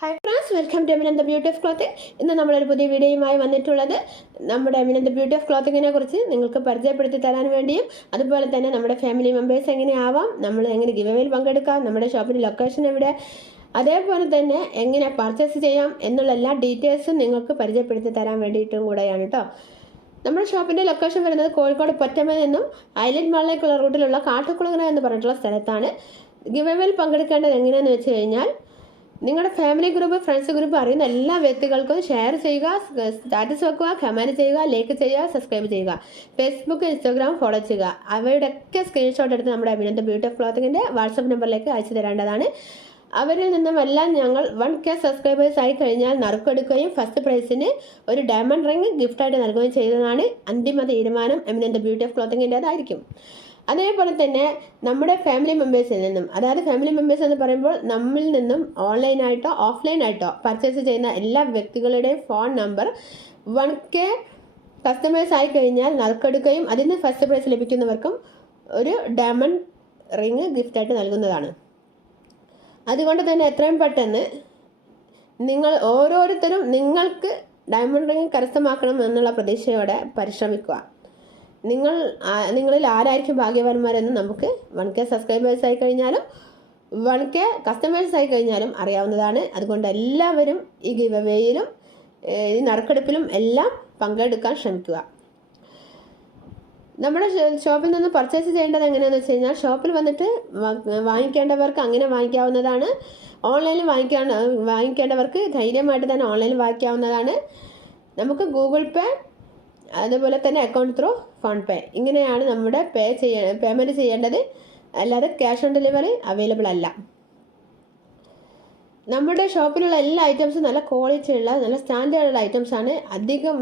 Hi friends, welcome to എമിനന്ത beauty of clothing. ഇന്ന് നമ്മളൊരു പുതിയ വീഡിയോയുമായി വന്നിട്ടുള്ളത് നമ്മുടെ എമിനന്ത ബ്യൂട്ടി ഓഫ് ക്ലോത്തിങ്ങിനെ കുറിച്ച് നിങ്ങൾക്ക് പരിചയപ്പെടുത്തി തരാൻ വേണ്ടിയും അതുപോലെ തന്നെ നമ്മുടെ ഫാമിലി മെമ്പേഴ്സ് എങ്ങനെയാവാം, നമ്മൾ എങ്ങനെ ഗിവ് അവേയിൽ പങ്കെടുക്കാം, നമ്മുടെ ഷോപ്പിൻ്റെ ലൊക്കേഷൻ എവിടെ, അതേപോലെ തന്നെ എങ്ങനെ പർച്ചേസ് ചെയ്യാം എന്നുള്ള എല്ലാ ഡീറ്റെയിൽസും നിങ്ങൾക്ക് പരിചയപ്പെടുത്തി തരാൻ വേണ്ടിയിട്ടും കൂടെയാണ് കേട്ടോ. നമ്മുടെ ഷോപ്പിൻ്റെ ലൊക്കേഷൻ വരുന്നത് കോഴിക്കോട് പൊറ്റമ്മയിൽ നിന്നും ഐലൻഡ് മാളിലേക്കുള്ള റൂട്ടിലുള്ള കാട്ടുകുളങ്ങര എന്ന് പറഞ്ഞിട്ടുള്ള സ്ഥലത്താണ്. ഗിവ് അവേയിൽ പങ്കെടുക്കേണ്ടത് എങ്ങനെയാണെന്ന് വെച്ച് കഴിഞ്ഞാൽ, നിങ്ങളുടെ ഫാമിലി ഗ്രൂപ്പ്, ഫ്രണ്ട്സ് ഗ്രൂപ്പ് അറിയുന്ന എല്ലാ വ്യക്തികൾക്കും ഷെയർ ചെയ്യുക, സ്റ്റാറ്റസ് വെക്കുക, കമൻറ്റ് ചെയ്യുക, ലൈക്ക് ചെയ്യുക, സബ്സ്ക്രൈബ് ചെയ്യുക, ഫേസ്ബുക്ക്, ഇൻസ്റ്റാഗ്രാം ഫോളോ ചെയ്യുക. അവയുടെയൊക്കെ സ്ക്രീൻഷോട്ട് എടുത്ത് നമ്മുടെ എമിനന്ത ബ്യൂട്ടി ഓഫ് ക്ലോത്തിങ്ങിൻ്റെ വാട്സപ്പ് നമ്പറിലേക്ക് അയച്ചു തരേണ്ടതാണ്. അവരിൽ നിന്നും എല്ലാം ഞങ്ങൾ 1K സബ്സ്ക്രൈബേഴ്സ് ആയി കഴിഞ്ഞാൽ നറുക്കെടുക്കുകയും ഫസ്റ്റ് പ്രൈസിന് ഒരു ഡയമണ്ട് റിംഗ് ഗിഫ്റ്റായിട്ട് നൽകുകയും ചെയ്തതാണ്. അന്തിമ തീരുമാനം എമിനന്ത ബ്യൂട്ടി ഓഫ് ക്ലോത്തിങ്ങിൻ്റെതായിരിക്കും. അതേപോലെ തന്നെ നമ്മുടെ ഫാമിലി മെമ്പേഴ്സിൽ നിന്നും, അതായത് ഫാമിലി മെമ്പേഴ്സ് എന്ന് പറയുമ്പോൾ നമ്മിൽ നിന്നും ഓൺലൈനായിട്ടോ ഓഫ്ലൈനായിട്ടോ പർച്ചേസ് ചെയ്യുന്ന എല്ലാ വ്യക്തികളുടെയും ഫോൺ നമ്പർ 1K കസ്റ്റമേഴ്സ് ആയി കഴിഞ്ഞാൽ നറുക്കെടുക്കുകയും അതിന് ഫസ്റ്റ് പ്രൈസ് ലഭിക്കുന്നവർക്കും ഒരു ഡയമണ്ട് റിംഗ് ഗിഫ്റ്റായിട്ട് നൽകുന്നതാണ്. അതുകൊണ്ട് തന്നെ എത്രയും പെട്ടെന്ന് നിങ്ങൾ ഓരോരുത്തരും നിങ്ങൾക്ക് ഡയമണ്ട് റിംഗ് കരസ്ഥമാക്കണം എന്നുള്ള പ്രതീക്ഷയോടെ പരിശ്രമിക്കുക. നിങ്ങളിൽ ആരായിരിക്കും ഭാഗ്യവാന്മാരെന്ന് നമുക്ക് 1K സബ്സ്ക്രൈബേഴ്സ് ആയി കഴിഞ്ഞാലും 1K കസ്റ്റമേഴ്സ് ആയി കഴിഞ്ഞാലും അറിയാവുന്നതാണ്. അതുകൊണ്ട് എല്ലാവരും ഈ ഗിവ് അവേയിലും ഈ നറുക്കെടുപ്പിലും എല്ലാം പങ്കെടുക്കാൻ ശ്രമിക്കുക. നമ്മുടെ ഷോപ്പിൽ നിന്ന് പർച്ചേസ് ചെയ്യേണ്ടത് എങ്ങനെയാണെന്ന് വെച്ച് കഴിഞ്ഞാൽ, ഷോപ്പിൽ വന്നിട്ട് വാങ്ങിക്കേണ്ടവർക്ക് അങ്ങനെ വാങ്ങിക്കാവുന്നതാണ്. ഓൺലൈനിൽ വാങ്ങിക്കേണ്ടവർക്ക് ധൈര്യമായിട്ട് തന്നെ ഓൺലൈനിൽ വാങ്ങിക്കാവുന്നതാണ്. നമുക്ക് ഗൂഗിൾ പേ, അതുപോലെ തന്നെ അക്കൗണ്ട് ത്രൂ ഫോൺ പേ, ഇങ്ങനെയാണ് നമ്മുടെ പേയ്മെൻറ്റ് ചെയ്യേണ്ടത്. അല്ലാതെ ക്യാഷ് ഓൺ ഡെലിവറി അവൈലബിൾ അല്ല. നമ്മുടെ ഷോപ്പിലുള്ള എല്ലാ ഐറ്റംസും നല്ല ക്വാളിറ്റി ഉള്ള നല്ല സ്റ്റാൻഡേർഡ് ഐറ്റംസാണ്. അധികം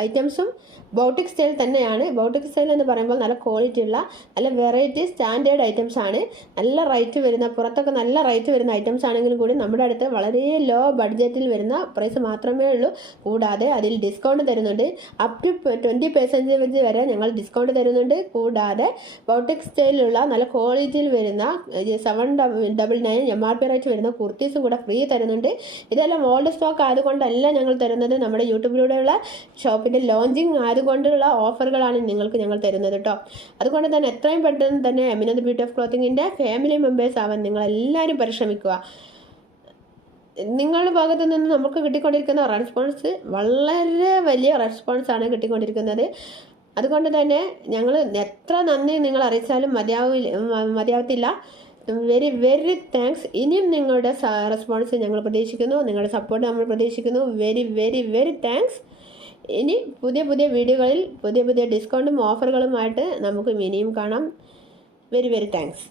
ഐറ്റംസും ബോട്ടിക് സ്റ്റൈൽ തന്നെയാണ്. ബോട്ടിക് സ്റ്റൈൽ എന്ന് പറയുമ്പോൾ നല്ല ക്വാളിറ്റി ഉള്ള നല്ല വെറൈറ്റി സ്റ്റാൻഡേർഡ് ഐറ്റംസ് ആണ്. നല്ല റേറ്റ് വരുന്ന, പുറത്തൊക്കെ നല്ല റേറ്റ് വരുന്ന ഐറ്റംസ് ആണെങ്കിലും കൂടി നമ്മുടെ അടുത്ത് വളരെ ലോ ബഡ്ജറ്റിൽ വരുന്ന പ്രൈസ് മാത്രമേ ഉള്ളൂ. കൂടാതെ അതിൽ ഡിസ്കൗണ്ട് തരുന്നുണ്ട്. അപ് ടു 20% വരെ ഞങ്ങൾ ഡിസ്കൗണ്ട് തരുന്നുണ്ട്. കൂടാതെ ബോട്ടിക് സ്റ്റൈലിലുള്ള നല്ല ക്വാളിറ്റിയിൽ വരുന്ന 799 MRP റേറ്റ് വരുന്ന കുർത്തീസും കൂടെ ഫ്രീ തരുന്നുണ്ട്. ഇതെല്ലാം ഓൾഡ് സ്റ്റോക്ക് ആയതുകൊണ്ടല്ല ഞങ്ങൾ തരുന്നത്. നമ്മുടെ യൂട്യൂബിലൂടെയുള്ള ഷോപ്പിൻ്റെ ലോഞ്ചിങ് ആയതുകൊണ്ടുള്ള ഓഫറുകളാണ് നിങ്ങൾക്ക് ഞങ്ങൾ തരുന്നത് കേട്ടോ. അതുകൊണ്ട് തന്നെ എത്രയും പെട്ടെന്ന് തന്നെ എമിനന്ത ബ്യൂട്ടി ഓഫ് ക്ലോത്തിങ്ങിൻ്റെ ഫാമിലി മെമ്പേഴ്സ് ആവാൻ നിങ്ങളെല്ലാവരും പരിശ്രമിക്കുക. നിങ്ങളുടെ ഭാഗത്തു നിന്ന് നമുക്ക് കിട്ടിക്കൊണ്ടിരിക്കുന്ന റെസ്പോൺസ് വളരെ വലിയ റെസ്പോൺസാണ് കിട്ടിക്കൊണ്ടിരിക്കുന്നത്. അതുകൊണ്ട് തന്നെ ഞങ്ങൾ എത്ര നന്ദി നിങ്ങൾ അറിയിച്ചാലും മതിയാവത്തില്ല. Very very thanks. ഇനിയും നിങ്ങളുടെ റെസ്പോൺസ് ഞങ്ങൾ പ്രതീക്ഷിക്കുന്നു, നിങ്ങളുടെ സപ്പോർട്ട് നമ്മൾ പ്രതീക്ഷിക്കുന്നു. Very very very thanks. ഇനി പുതിയ വീഡിയോകളിൽ പുതിയ ഡിസ്കൗണ്ടും ഓഫറുകളുമായിട്ട് നമുക്ക് ഇനിയും കാണാം. Very very thanks.